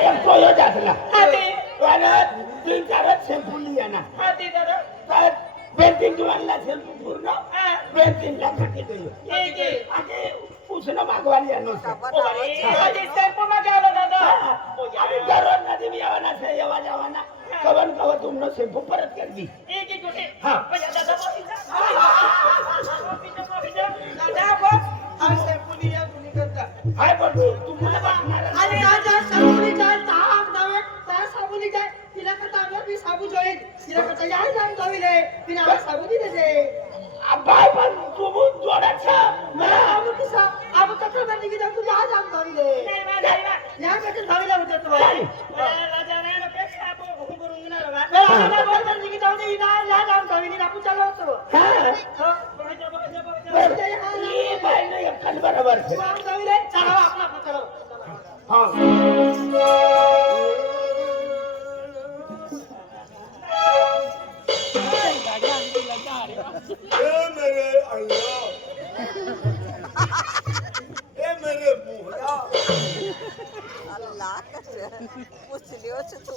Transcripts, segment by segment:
एक टोयो जातला हाती वाला तीन चार शॅम्पू लिया ना हाती दादा तर बेंटिंग वाला शॅम्पू पूर्ण बेंटिंग ला खाते गयो एक एक आगे उसने मागवाली आणो हाती टेम्पो मध्ये आलो दादा आम्ही दररोज नदी मी यावाना से येवा जावाना कवन कव तुमनो शॅम्पू परत कर दी एक एक होते हा दादा दादा बस आज टेम्पो लिया कुणी करता हाय बटू तुम्हाला वाटणार आणि आज साबुनी काय ताम दावे ता साबुनी काय तिला कथा आम्ही बी साबू जोईन तिला कथा याय जाम जाविले तिने आम्हाला साबुनी दे बाय पण तुम्ही जोडाचा मला आम्ही किसा आम्ही कथा बंदी की तू या जाम जाविले नाही नाही या कथा जाविले होते तू मला जाणे ना पेक्षा आपण घुमरून घेणार बा मला बोलतो की जाऊ दे या जाम जाविले आपण चाललो होतो हा ये बाय नाही एकखान बरोबर छे जाम जाविले चला आपला चलो हां मेरे अल्लाह ए मेरे बुढ़ा अल्लाह कसम पूछ लियो छ तू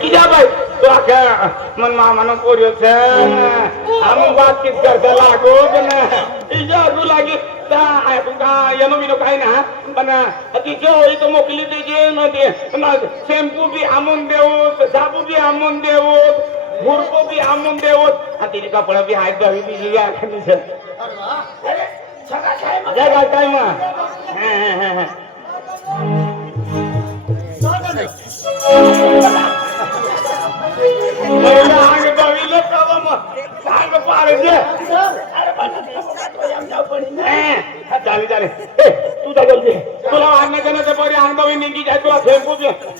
किया भाई तो आके मन मानो पोरियो से हम बातचीत करते लागो ने इजाजू लागी ता तुका येनो बिनो काय ना पण ती जो होई तो मोकली देजे न ते पण शॅम्पू भी आमून देऊ साबू भी आमून देऊ मुरको भी आमून देऊ आणि तिने कपडा भी हाय गावी दिली या खनी सर अरे सगळा टाइम जगा टाइम आग गावीला प्रभा मग सांग पारजे अरे चालेल चालेल तू तर बोलते तुला आणण्याच्या ना बरी अंगबावी निघी जाय तुला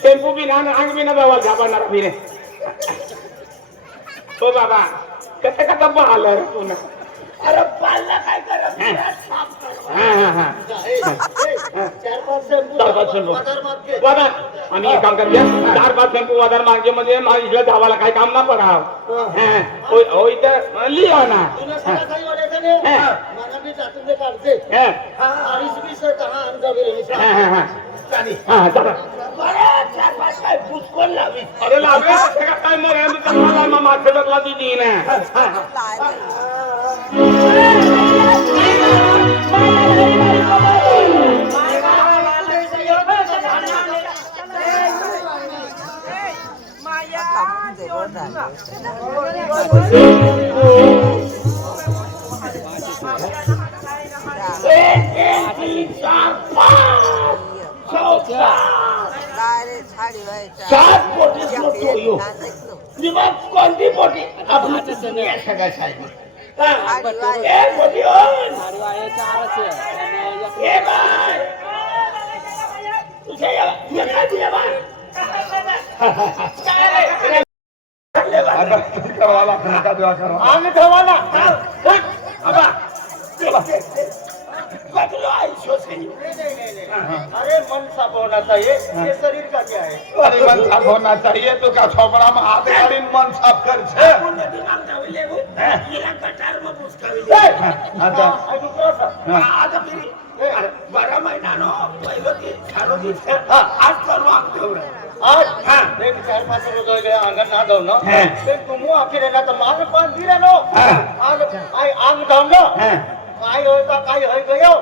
टेम्पू बी ना अंग बी ना जावा घाबरणार फिरे हो बाबा कसं कसं पाहिलं रे तू ना अरे पाळला काय करत बाबा आम्ही एक काम करूया 4-5 शॅम्पू वादार मागे मध्ये माझ्या धावाला काय काम ना पडाव होय तर लिहा ना अरे लावे काय मग मागच्या दिली ना सात पोटी कोणती पोटी आपली सगळ्या साहेब अरे मन साफ होना चाहिए ये शरीर का क्या है अरे मन साफ होना चाहिए तो क्या छोपड़ा में हाथ गाड़ी मन साफ कर छे अच्छा आता फिर 12 महिना नो पहिलो ती चालू दिसते आज करू आमच्यावर आज एक 4-5 रोज हो गए आंगन ना दो ना फिर तुम आखिर ना तो मांग पान दी नो आज आई आंग दो ना काय होता काय होय गयो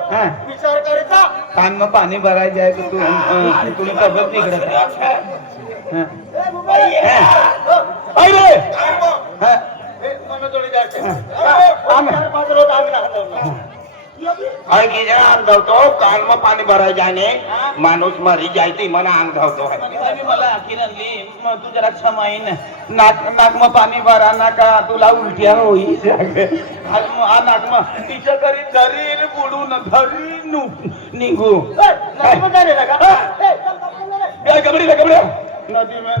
विचार करता कान में पानी भराई जाए तो तू तबियत बिगड़त है अरे मन जोड़ी जाते हम 4-5 रोज आंग ना दो ना अरे की अंग धावतो कान में पाणी भराय जाणे माणूस मरी जायती मला अंग धावतो मला किरणली मग तू जरा क्षमाईन नाक मग पाणी भरा नाका तुला उलट्या होईल नाक मग तिच्या घरी घरी बुडून घरी निघू कबड्डी नदी में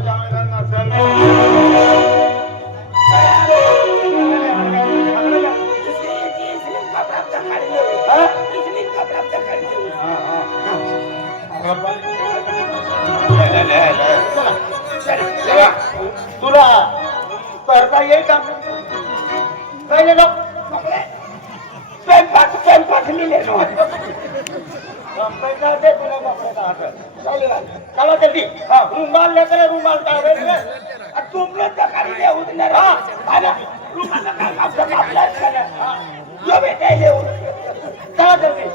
तुला करता येईल का पहिले लोक स्वयंपाक लिहिले चलो जल्दी रुमाल लेकर रुमाल तुमने तकारी ले उधर रुमाल का कापला जो भी ले चलो जल्दी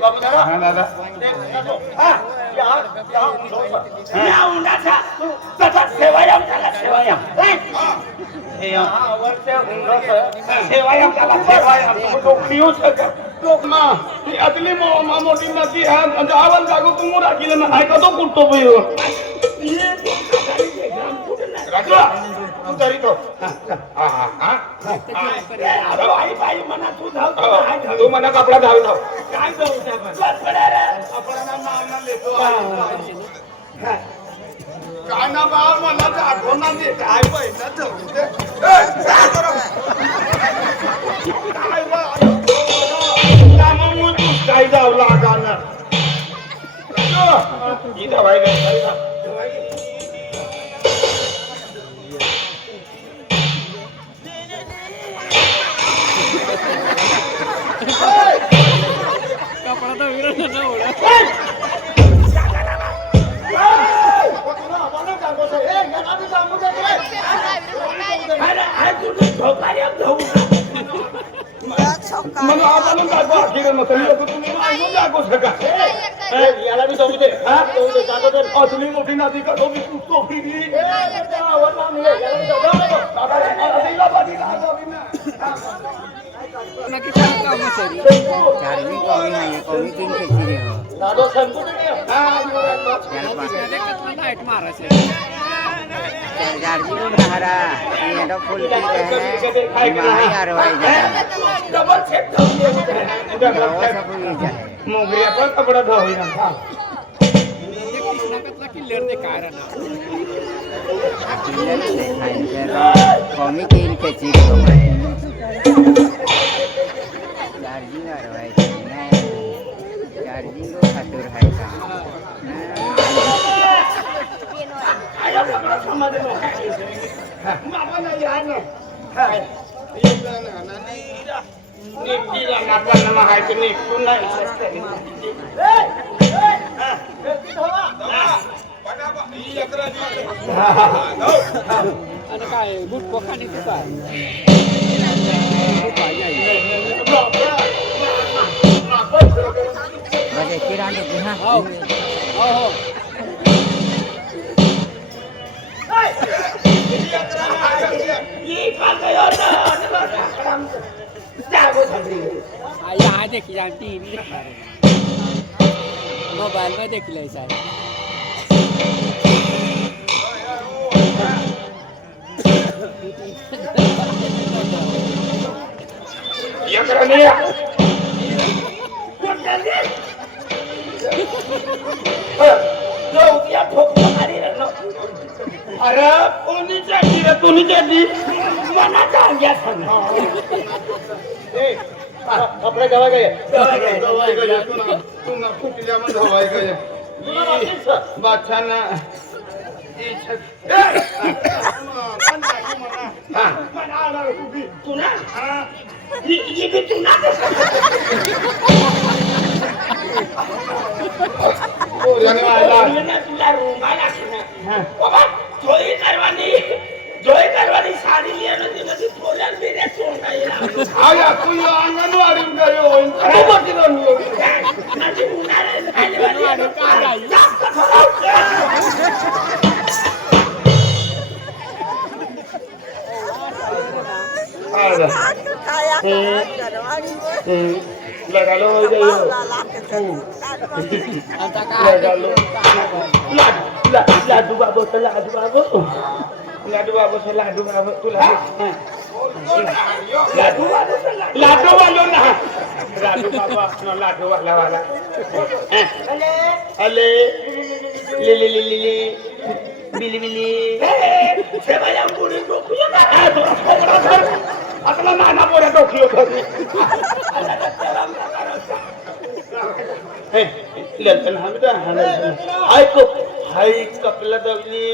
बाबू दादा अगली मोठी नदी आवाज जागो तुम्ही राखील ना नाही का तो कुठतो तू म्हणा कपडा धाव धाव काय काय ना बा मला दाखव ना दे काय पहिला काय जाऊ लागणार इथं भाई मला आपण दाखवा किरण तुम्ही दाखवू शका याला मी जाऊ दे तुम्ही मोठी नदी का तो मोगऱ्या पण कपडा धावूया कमी केली त्याची चार्जिंग अडवायची नाही चार्जिंग खातूर आहे काय बुट कोखानी काय यहाँ देख टीवी मोबाइल में देख ले सारे अरे कोणीच्या मना घ्या कपडे दवा गए बादशाह जोई करवानी साडी लियानं दिली थोड्या बिऱ्या सोडता येईल आया तू अंगणवाडी गयो काय बोलती रे माझी मुलाने अंगणवाडी काय लगा लो लाडू बाबू तुला लाडू वालो ना लाडू वाला अले लिली बिली आपला नाना पोऱ्या डोकी ऐको हाय कपला दवली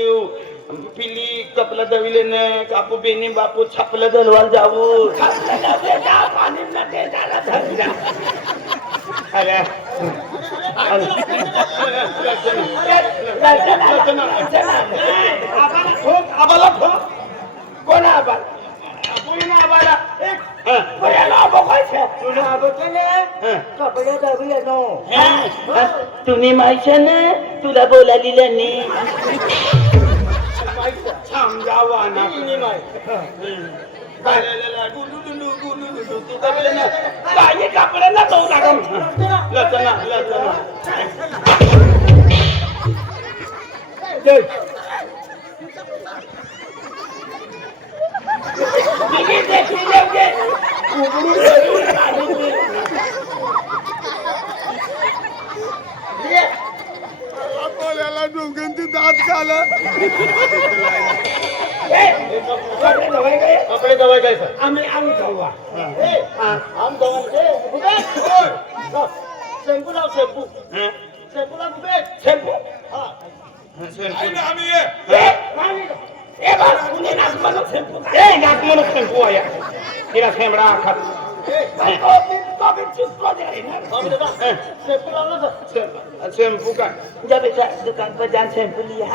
पिली कपला दविले न कापू बेनी बापू छपला दलवाल जाऊ पाणी अरे आबाला कोण आबाला आबाला कपडे दबले नो तुम्ही माहिती ना तुला बोलायला समजावा ना काही कपड्यांना जाऊ नका लचना डोंगरची दात खाला कपडे दवाई गए सर आम्ही खाऊ हम शैम्पू लाओ शैम्पू लाओ बुबे शॅम्पू शॅम्पू आया तिला शेंबडा खा शैम्पू लाओ ना सर शैम्पू का जब दुकान पर जान शैम्पू लिया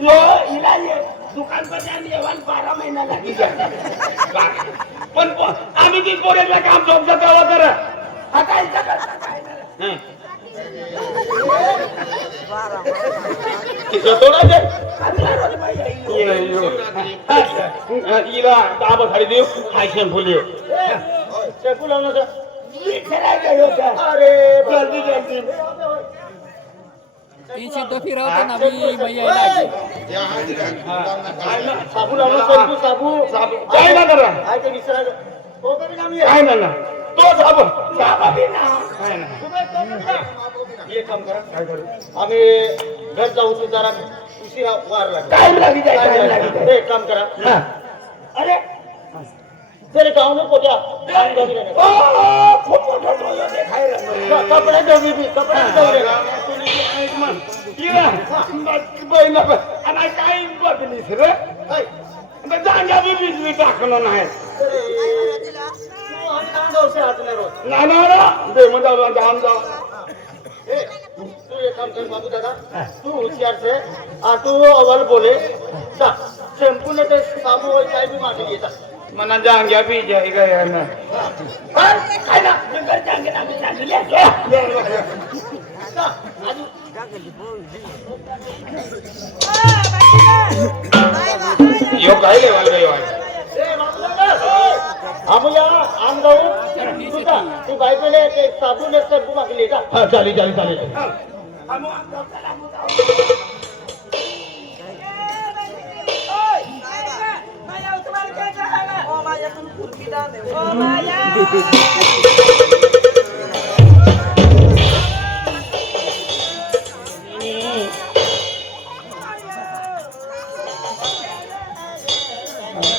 लो इला ये दुकान पर जाने 12 महिना लगी पण आम्ही ती पोरेला काम सोबत तेव्हा तर आता इथं करता थोडा दे इला दाबा खाली देऊ हाय शॅम्पू लियो शैम्पू लाओ ना सर अरे जल्दी जल्दी पीछे तो फिर होता ना भी भैया साबू लाओ ना शैम्पू साबू काय ना करा आय ते विसरा तो कभी नाम ये काय ना तो साबण भी ना काय ना ये काम करा काय करू आम्ही घर जाऊ तू जरा उशिरा वार लागला टाइम लागी जाए एक काम करा अरे तेरे गांव में पोजा काम कर रहे ओ फोटो फोटो ये दिखाई रहा कपड़े दबी भी कपड़े दबी इरा बहिणा आणि काय बदलीस रे जांगा भी बिजली टाकलो नाही ना दे म्हणजे जाम जाऊ तू एक काम कर बाबू दादा तू होशियार से तू अव्वल बोले शैम्पू ने तो साबू और चाय भी मांग लिए था मना जांग्या बी जाई गया ना काय ना नंबर जांगे ना यो काय लेवल गयो आहे आमुया आम जाऊ तू काय पेले ते साबून एक शॅम्पू मागली का हा चालेल चालेल चालेल ओ माझ्यातून खुर्पी द्या दे.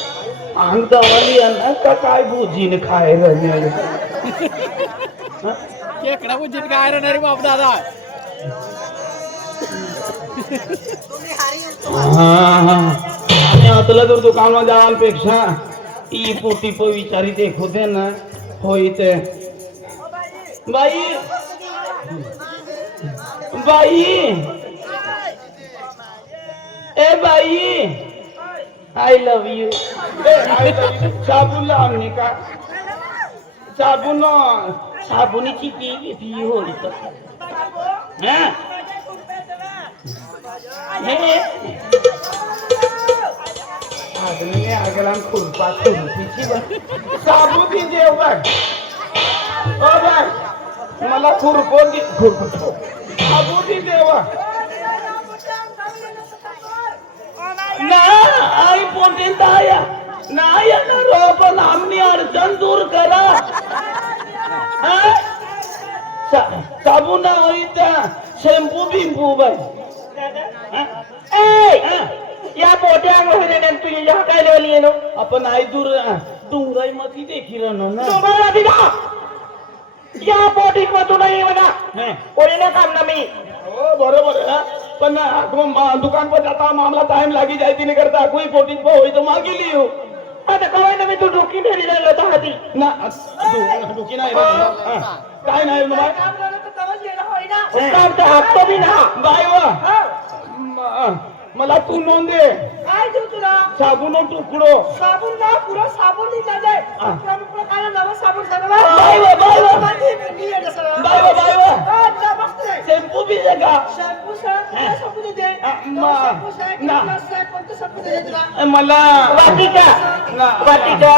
अंगदावाली अन्न का काय भुजीने खाय रहे खेकडा उजीत काय रे बाप दादा तुम्ही हारी आणि आतला जर दुकानात जावांपेक्षा ई पोटी प विचारी देखोते ना होई ते बाई बाई ए बाई आय लव यू साबुन लावणी का साबुन साबुनीची ती फी होई तर आगने आगला खुरपा खुरपीची साबुनी देव बघ मला खुरपो साबुनी देवा ना आई पोटीन दाया नाही येणार पण आम्ही अडचण दूर करा साबुन होई त्या शॅम्पू बिंपू बाई या मोठ्या अंगोहऱ्याने तुझी जेव्हा काय लेवली येलो आपण आई दूर डोंगराई मध्ये देखील ना तुम्हाला दिला या पोटी मधून नाही बघा कोणी ना काम ना मी हो बरोबर है पण दुकान पर जाता मामला टाइम लागी जाए तीने करता कोई पोटी पर होई तो मागी लियो आता कवाय ना मी तू डोकी फेरी झालं होता हाती ना डुकी नाही काय नाही बाय काम झालं तर तवच येणं होईना काम तर हाकतो मी ना बाय वा मला तू नोंद दे काय देऊ तुला साबुनो तुकडो साबून ना पुरा साबून दिला जाय पुरा काय नवा साबून सगळा बाय वा बाय वा मी येणं सगळं बाय वा बाय वा मस्त आहे शॅम्पू भी देगा शॅम्पू सर शॅम्पू दे मा- ना. कोणतं शॅम्पू दे तुला मला वाटिका ना- वाटिका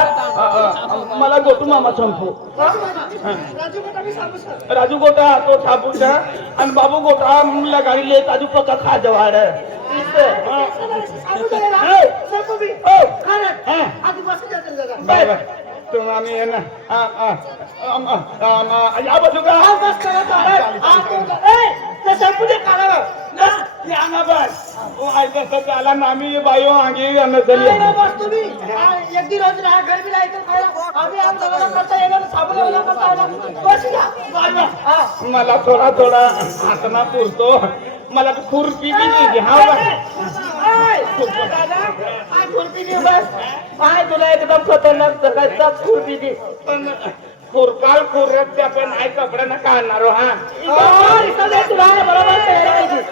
मला गोटू मामा शॅम्पू राजू बेटा मी सांगू सर राजू गोटा तो साबुन आणि बाबू गोटा लगाडले ताजू पक्का खा जवाड सांगू दे ना शॅम्पू बी खा आधी बस जाते जरा बाय बाय तुम आम्ही आहे ना या बाजू का बस करा तर शॅम्पू दे काढा या ना बस ऐकत त्याला नामी बायो आगे नसली नाही बस तुम्ही एक दिन रोज राहा घर भी राहायचं खायला आम्ही आज सगळं करता येणार साबण वगैरे करता येणार बस या बाय बाय मला थोडा थोडा हातना पुरतो मला खुरपी बी दे हा काय तुला एकदम खतरनाक सकाळचा खुरपी दे पण खुरकाल खुरत त्या पण नाही कपडे ना काढणार हा तुला बरोबर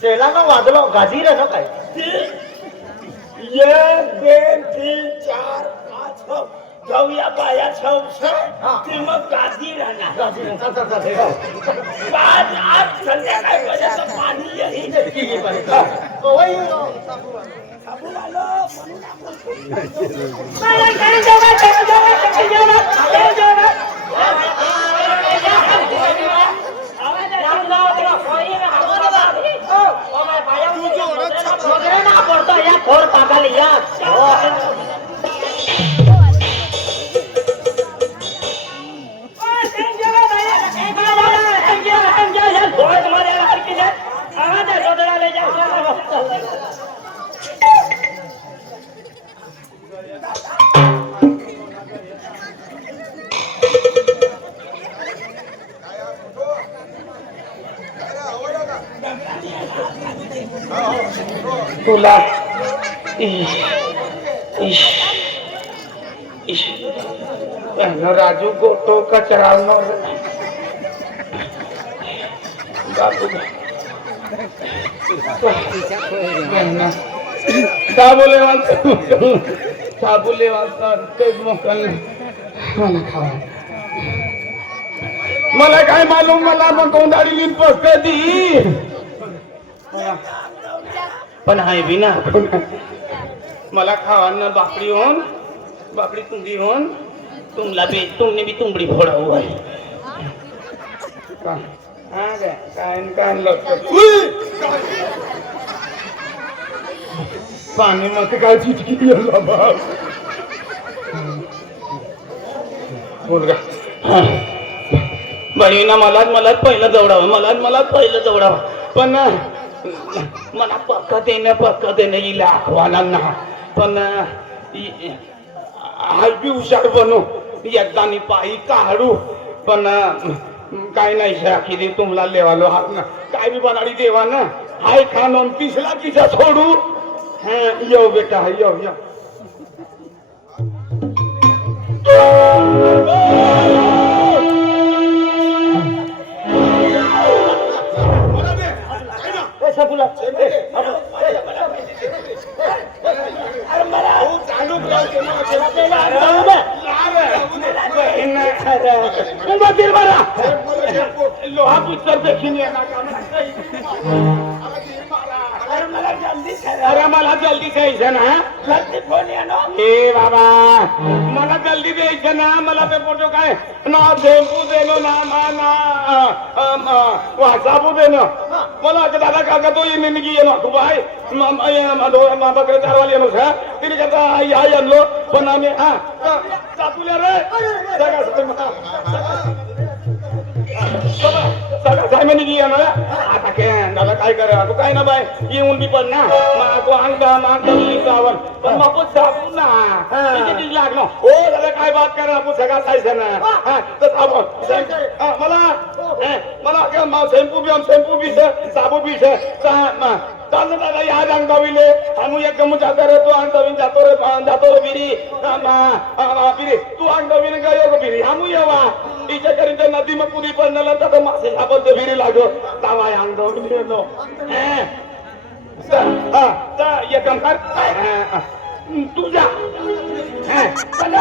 त्याला ना वाजलो गाजीर आहे ना काय 1 2 3 4 5 जाऊया बाया ती मग गादी राहणार गाजीर आहे. चल, चल, चल. 5 8 संध्याकाळपर्यंत पाणी येईल ठीक आहे, बाई. हो, वय, तुला इश इश इश राजू गोटो कचरावणार बापू साबुले मला काय मालूम मला मग तोंडारी लिन पसते ती पण हाय बी ना मला खावानं बाकडी होऊन बाकडी तुंबडी होऊन तुमने भी तुंबडी फोडावू आहे पाणी मध्ये काय चिटकी बोल का बहिणीना मलाच पहिलं जवडावं पण मला पक्का देणं हिला आव्हानांना ना पण हाय बी हुशार बनू एकदा पायी काढू पण काय नाही शाखी तुम्हाला लेवालो हात ना काय बी बनाडी देवा ना हाय खान पिसला किसा सोडू हा येऊ बेटा येऊ लोहा पिक्चर देखील अरे मला जल्दी द्यायचं ना हे बाबा मला जल्दी द्यायचं ना मला ते फोटो काय ना झेंपू देनो ना वाचाबू देनो मला दादा काका तो ये निगी येनो तू बाय बकरे चारवाली येनो सा तिने कहता या आणलो पण आम्ही हा चातुल्या रे सगळं मी निघी येणार आता दादा काय करा तू काय ना बाय येऊन बी पण ना तू अंगावर पण मग साबून ना लागलो हो दादा काय बात करा आपण सगळा जायचं ना तर साबण मला शॅम्पू बी साबू बी चालू दादा या अंगाविले आम्ही एक गमू जातो रे तू अंगावीन जातो रे बिरी तू अंगावीन गायो बिरी आम्ही येवा तिच्या करीन तर नदी मग पुरी पडणार तर मासे साबण ते बिरी लागो तावा अंगावीन येतो एक काम कर तुझा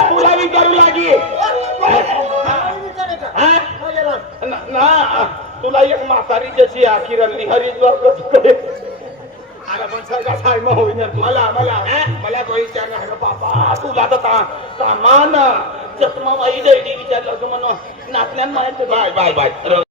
तुला विचारू लागी ना तुला एक म्हातारी जशी आखी रंगली हरिद्वार अरे पण सगळा सायमा होईन मला तो विचारणार बाबा तुला तर सामान चष्मा वाई विचारलं म्हणून नाचण्यान माहिती बाय